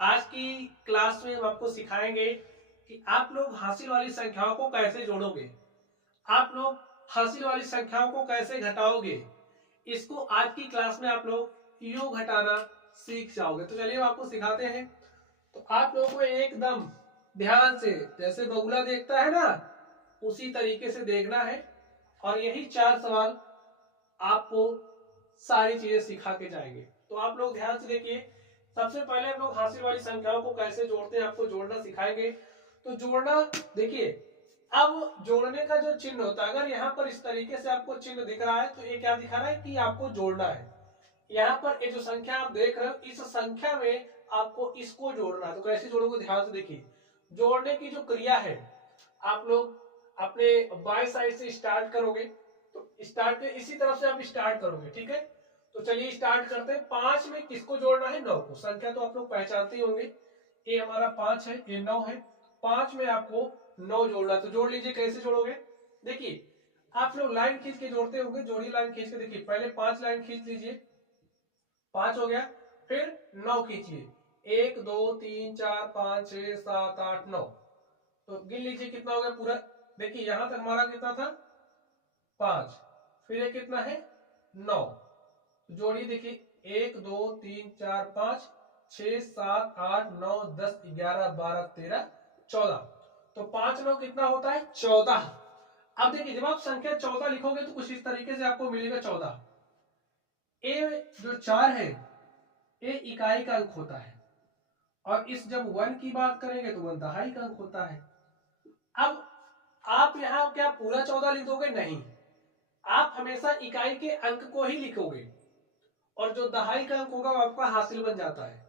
आज की क्लास में हम आपको सिखाएंगे कि आप लोग हासिल वाली संख्याओं को कैसे जोड़ोगे, आप लोग हासिल वाली संख्याओं को कैसे घटाओगे। इसको आज की क्लास में आप लोग यूं घटाना सीख जाओगे। तो चलिए आपको सिखाते हैं। तो आप लोगों को एकदम ध्यान से, जैसे बगुला देखता है ना, उसी तरीके से देखना है और यही 4 सवाल आपको सारी चीजें सिखा के जाएंगे। तो आप लोग ध्यान से देखिए। सबसे पहले हम लोग हासिल वाली संख्याओं को कैसे जोड़ते हैं आपको जोड़ना सिखाएंगे। तो जोड़ना देखिए, अब जोड़ने का जो चिन्ह होता है, अगर यहाँ पर इस तरीके से आपको चिन्ह दिख रहा है तो ये क्या दिखा रहा है कि आपको जोड़ना है। यहाँ पर ये जो संख्या आप देख रहे हो, इस संख्या में आपको इसको जोड़ना है। तो कैसे जोड़ोगे, ध्यान से देखिए। जोड़ने की जो क्रिया है, आप लोग अपने बाएं साइड से स्टार्ट करोगे। तो स्टार्ट के इसी तरफ से आप स्टार्ट करोगे, ठीक है। तो चलिए स्टार्ट करते हैं। 5 में किसको जोड़ना है, 9 को। संख्या तो आप लोग पहचानते ही होंगे, ये हमारा 5 है, ये 9 है। 5 में आपको 9 जोड़ना है। तो जोड़ लीजिए। कैसे जोड़ोगे, देखिए आप लोग लाइन खींच के जोड़ते होंगे। जोड़ी लाइन खींच के देखिए, पहले 5 लाइन खींच लीजिए, 5 हो गया। फिर 9 खींचिए, 1 2 3 4 5 6 7 8 9। तो गिन लीजिए कितना हो गया पूरा। देखिए यहां तक हमारा कितना था, 5। फिर ये कितना है, 9। जोड़िए देखिए, 1 2 3 4 5 6 7 8 9 10 11 12 13 14। तो 5 9 कितना होता है, 14। अब देखिए, जब आप संख्या 14 लिखोगे तो कुछ इस तरीके से आपको मिलेगा 14। ये जो 4 है, ये इकाई का अंक होता है। और इस जब 1 की बात करेंगे तो 1 दहाई का अंक होता है। अब आप यहाँ क्या पूरा 14 लिख दोगे, नहीं। आप हमेशा इकाई के अंक को ही लिखोगे और जो दहाई का अंक होगा वो आपका हासिल बन जाता है।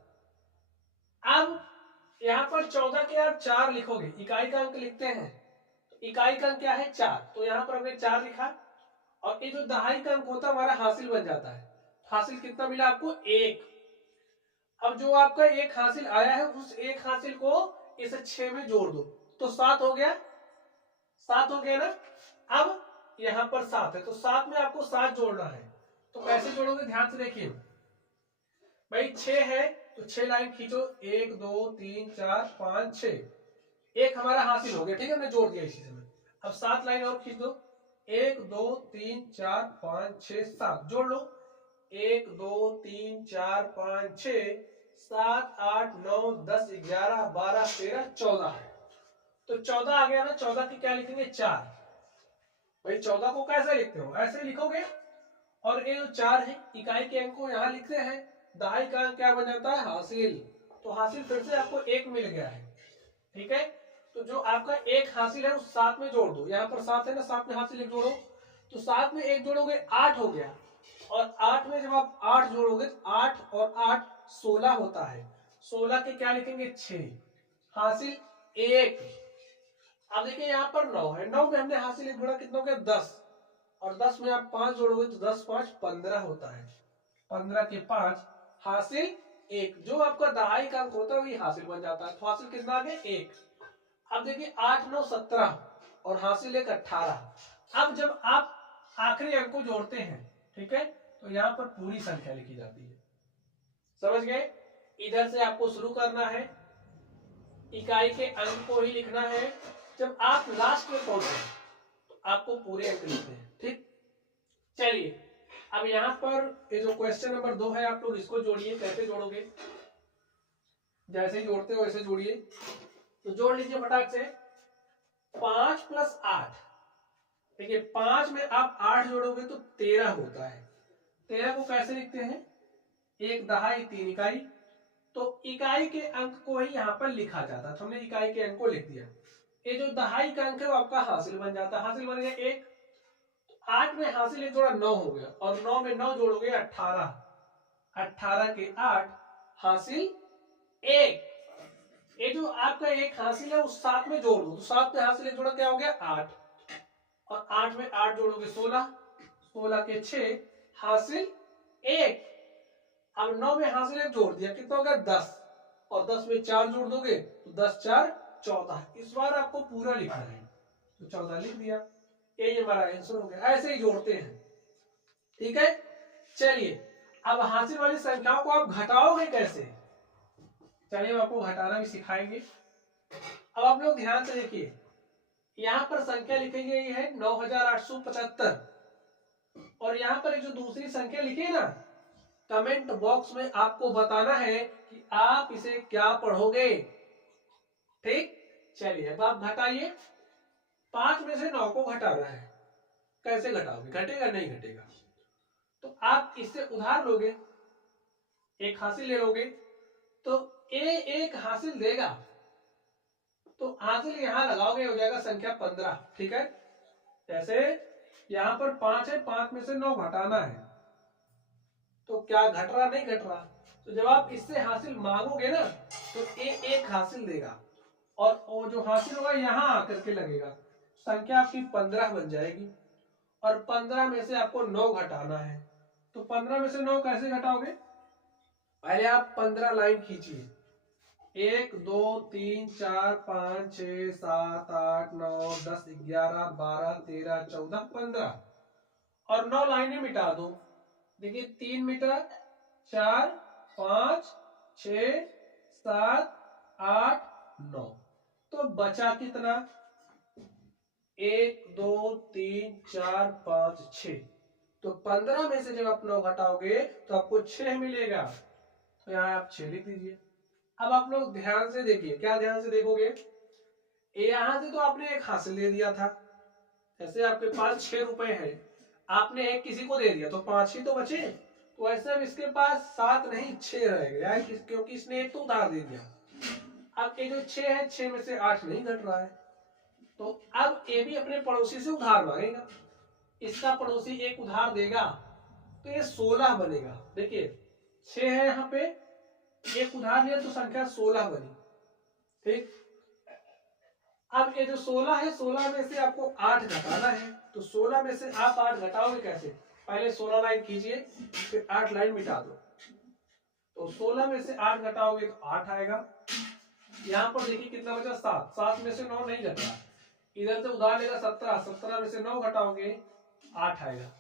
अब यहाँ पर 14 के आप 4 लिखोगे, इकाई का अंक लिखते हैं तो इकाई का अंक क्या है, 4। तो यहाँ पर हमने 4 लिखा और ये जो दहाई का अंक होता है हमारा हासिल बन जाता है। हासिल कितना मिला आपको, 1। अब जो आपका 1 हासिल आया है, उस 1 हासिल को इस 6 में जोड़ दो तो 7 हो गया। 7 हो गया ना। अब यहाँ पर 7 है तो 7 में आपको 7 जोड़ना है। तो कैसे जोड़ोगे, ध्यान से देखिए। भाई 6 है तो 6 लाइन खींचो, 1 2 3 4 5 6। 1 हमारा हासिल हो गया, ठीक है, हमने जोड़ दिया इसी समय। अब 7 लाइन और खींच दो, 1 2 3 4 5 6 7। जोड़ लो, 1 2 3 4 5 6 7 8 9 10 11 12 13 14। तो 14 आ गया ना। 14 की क्या लिखेंगे, 4। भाई 14 को कैसे लिखते हो, ऐसे लिखोगे। और ये जो 4 है, इकाई के अंक को यहाँ लिखते हैं। दहाई का अंक क्या बन जाता है, हासिल। तो हासिल फिर से आपको 1 मिल गया है, ठीक है। तो जो आपका 1 हासिल है उस 7 में जोड़ दो। यहाँ पर 7 है ना, 7 में हासिल 1 जोड़ो। तो 7 में 1 जोड़ोगे, 8 हो गया। और 8 में जब आप 8 जोड़ोगे, 8 और 8 16 होता है। 16 के क्या लिखेंगे, 6। हासिल 1। अब देखिए यहाँ पर 9 है, 9 में हमने हासिल 1 जोड़ा, कितना हो गया, 10। और 10 में आप 5 जोड़ोगे तो 10 5 15 होता है। 15 के 5 हासिल 1। जो आपका दहाई का अंक होता है वही हासिल बन जाता है। तो हासिल कितना आ गया, 1। अब देखिए 8 9 17 और हासिल 1 18। अब जब आप आखिरी अंक को जोड़ते हैं, ठीक है, तो यहाँ पर पूरी संख्या लिखी जाती है। समझ गए। इधर से आपको शुरू करना है, इकाई के अंक को ही लिखना है। जब आप लास्ट में पहुंचे तो आपको पूरे अंक लिखने हैं, ठीक। चलिए अब यहाँ पर ये जो क्वेश्चन नंबर 2 है, आप लोग इसको जोड़िए। कैसे जोड़ोगे, जैसे ही जोड़ते हो वैसे जोड़िए। तो जोड़ लीजिए फटाक से। 5 + 8। देखिए 5 में आप 8 जोड़ोगे तो 13 होता है। 13 को कैसे लिखते हैं, 1 दहाई 3 इकाई। तो इकाई के अंक को ही यहाँ पर लिखा जाता है, तो हमने इकाई के अंक को लिख दिया। ये जो दहाई का अंक है वो आपका हासिल बन जाता है। हासिल बन गया 1। 8 में हासिल 1 जोड़ा, 9 हो गया। और 9 में 9 जोड़ोगे, 18। 18 के 8 हासिल 1। ये जो आपका 1 हासिल है उस 7 में जोड़ दो। तो 7 में हासिल 1 जोड़ा, क्या हो गया, 8। और 8 में 8 जोड़ोगे, 16। 16 के 6 हासिल 1। अब 9 में हासिल 1 जोड़ दिया, कितना हो गया, 10। और 10 में 4 जोड़ दोगे तो 10 4 14। इस बार आपको पूरा लिखना है तो 14 लिख दिया। ये हमारा आंसर हो गया। ऐसे ही जोड़ते हैं, ठीक है। चलिए अब हासिल वाली संख्याओं को आप घटाओगे कैसे, चलिए हम आपको घटाना भी सिखाएंगे। अब आप लोग ध्यान से देखिए, यहाँ पर संख्या लिखी गई है 9875 और यहाँ पर एक जो दूसरी संख्या लिखी है ना, कमेंट बॉक्स में आपको बताना है कि आप इसे क्या पढ़ोगे। ठीक, चलिए अब आप घटाइए। 5 में से 9 को घटाना है, कैसे घटाओगे? घटेगा नहीं घटेगा, तो आप इससे उधार लोगे, एक हासिल ले लोगे, तो ए एक हासिल देगा, तो हासिल यहां लगाओगे, हो जाएगा संख्या 15। ठीक है, जैसे यहां पर 5 है, 5 में से 9 घटाना है, तो क्या घट रहा नहीं घट रहा, तो जब आप इससे हासिल मांगोगे ना, तो ए एक हासिल देगा और वो जो हासिल होगा यहां आकर के लगेगा, संख्या आपकी 15 बन जाएगी। और 15 में से आपको 9 घटाना है, तो 15 में से 9 कैसे घटाओगे? पहले आप 15 लाइन खींचिए, 1 2 3 4 5 6 7 8 9 10 11 12 13 14 15 और 9 लाइनें मिटा दो। देखिए 3 मीटर, 4 5 6 7 8 9, तो बचा कितना? 1 2 3 4 5 6, तो 15 में से जब आप 9 घटाओगे तो आपको 6 मिलेगा, तो यहाँ आप 6 लिख दीजिए। अब आप लोग ध्यान से देखिए, क्या ध्यान से देखोगे? यहां से तो आपने एक हासिल दे दिया था, जैसे आपके पास 6 रुपए है, आपने एक किसी को दे दिया तो 5 ही तो बचे, तो ऐसे अब इसके पास 7 नहीं 6 रह गया, क्योंकि इसने एक तो उधार दे दिया। अब ये जो 6 है, 6 में से 8 नहीं घट रहा है, तो अब ये भी अपने पड़ोसी से उधार मांगेगा, इसका पड़ोसी एक उधार देगा, तो ये 16 बनेगा। देखिए 6 है यहाँ पे, एक उधार लिया तो संख्या 16 बनी। ठीक, अब ये जो 16 है, 16 में से आपको 8 घटाना है, तो 16 में से आप 8 घटाओगे कैसे? पहले 16 लाइन खींचिए, फिर 8 लाइन मिटा दो, तो 16 में से 8 घटाओगे तो 8 आएगा। यहाँ पर देखिए कितना बचा? 7, 7 में से 9 नहीं घटा, इधर से उधार लेगा 17, 17 में से 9 घटाओगे 8 आएगा।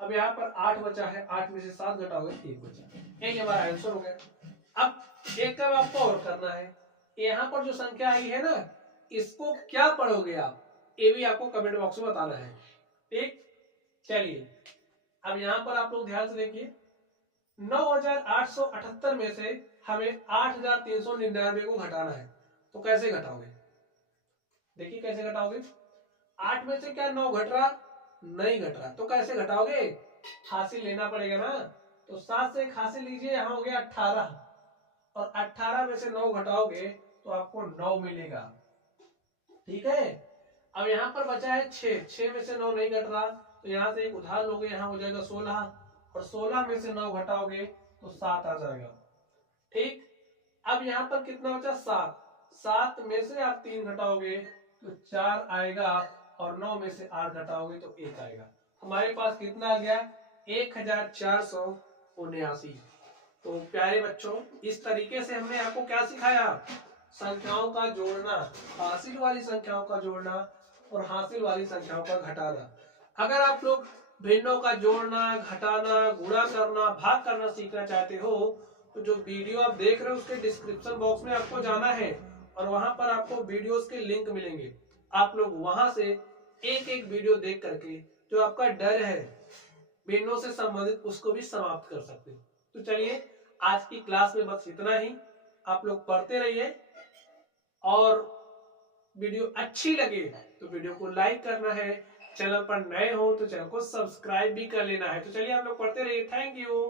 अब यहाँ पर 8 बचा है, 8 में से 7 घटाओगे 1 बचा, एक हमारा आंसर हो गया। अब एक काम आपको और करना है, यहाँ पर जो संख्या आई है ना, इसको क्या पढ़ोगे आप, ये भी आपको कमेंट बॉक्स में बताना है। ठीक, चलिए अब यहाँ पर आप लोग ध्यान से देखिए, 9878 में से हमें 8399 को घटाना है, तो कैसे घटाओगे? देखिए कैसे घटाओगे, 8 में से क्या 9 घट रहा? नहीं घट रहा, तो कैसे घटाओगे? हासिल लेना पड़ेगा ना, तो 7 से एक हासिल लीजिए, यहाँ हो गया 18, और 18 में से 9 घटाओगे तो आपको 9 मिलेगा। ठीक है, अब यहाँ पर बचा है 6, 6 में से 9 नहीं घट रहा, तो यहाँ से एक उधार लोगे, यहाँ हो जाएगा 16, और 16 में से 9 घटाओगे तो 7 आ जाएगा। ठीक, अब यहाँ पर कितना बचा? 7, 7 में से आप 3 घटाओगे तो 4 आएगा, और 9 में से 8 घटाओगे तो 1 आएगा। हमारे पास कितना आ गया? 1479। तो प्यारे बच्चों, इस तरीके से हमने आपको क्या सिखाया? संख्याओं का जोड़ना, हासिल वाली संख्याओं का जोड़ना और हासिल वाली संख्याओं का घटाना। अगर आप लोग भिन्नों का जोड़ना, घटाना, गुणा करना, भाग करना सीखना चाहते हो, तो जो वीडियो आप देख रहे हो उसके डिस्क्रिप्शन बॉक्स में आपको जाना है, और वहां पर आपको वीडियोस के लिंक मिलेंगे। आप लोग वहां से एक एक वीडियो देख करके जो आपका डर है भिन्नों से संबंधित, उसको भी समाप्त कर सकते हो। तो चलिए आज की क्लास में बस इतना ही। आप लोग पढ़ते रहिए, और वीडियो अच्छी लगे तो वीडियो को लाइक करना है, चैनल पर नए हो तो चैनल को सब्सक्राइब भी कर लेना है। तो चलिए आप लोग पढ़ते रहिए। Thank you.